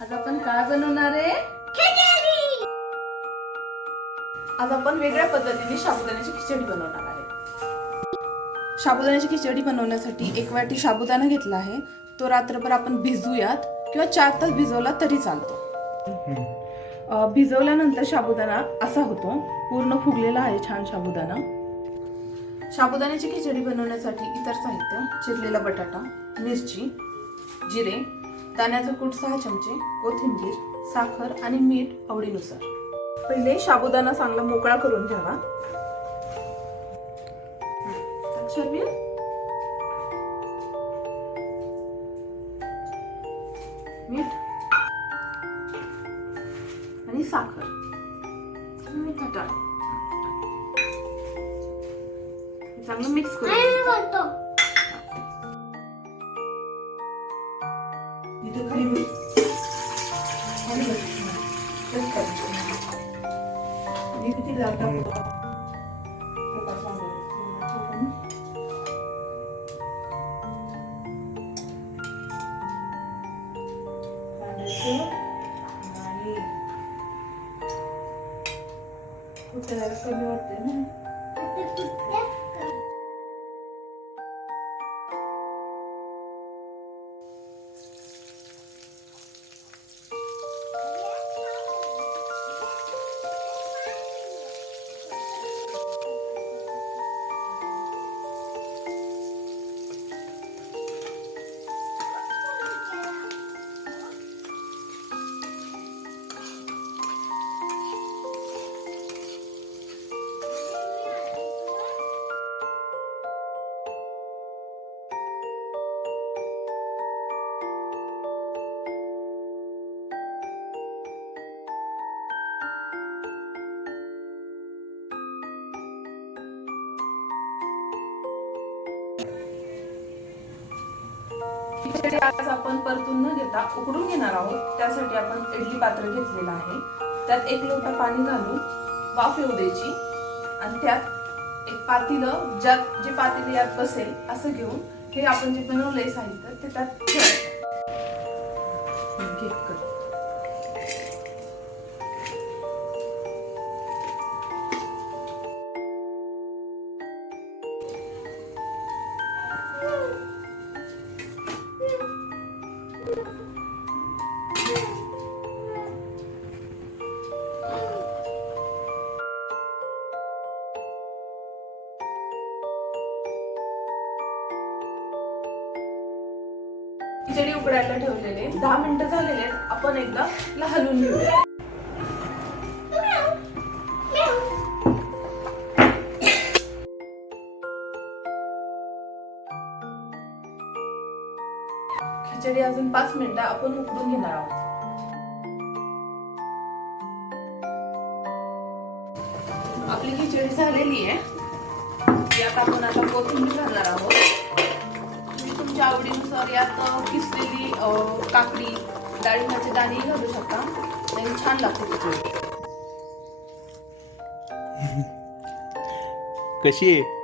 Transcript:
आज आपण काय बनवणार आहे? खिचडी. आज आपण वेगळ्या पद्धतीने साबुदाण्याची खिचडी बनवणार आहे. साबुदाण्याची खिचडी बनवण्यासाठी 1 वाटी साबुदाणा घेतला आहे. तो रात्रभर आपण भिजवूयात किंवा 4 तास भिजवला तरी चालतो. भिजवल्यानंतर साबुदाणा असा होतो, पूर्ण फुगलेला आहे छान साबुदाणा. साबुदाण्याची खिचडी बनवण्यासाठी इतर साहित्य: चिरलेला बटाटा, मिरची, जिरे, दाण्याचा कूट 6 चमचे, कोथिंबीर, साखर आणि मीठ आवडीनुसार. पहिले साबुदाणा चांगला मोकळा करून घ्यावा. मीठ आणि साखर चांगलं मिक्स करून इथे खाली किती लागतात कमी वाटते ना. खिचडी आज आपण परतून न घेता उकडून घेणार आहोत. त्यासाठी आपण इडली पात्र घेतलेलं आहे. त्यात 1 लोटा पाणी घालून वाफ येऊ द्यायची आणि त्यात एक पातेलं, जे पातेलं यात बसेल असं घेऊन हे आपण जे बनवलंय साहित्य ते त्यात ठेवायचं. खिचडी उकडायला ठेवलेले 10 मिनिटं झालेले आहेत. आपण एकदा हलवून घेऊया. खिचडी अजून 5 मिनिटं आपण उकडून घेणार आहोत. आपली खिचडी झालेली आहे. यात आपण आता कोथिंबीर घालणार आहोत. तुमच्या आवडीनुसार यात किसलेली काकडी, डाळिंबाचे दाणे घालू शकता. त्याने छान लागते खिचडी. कशी आहे?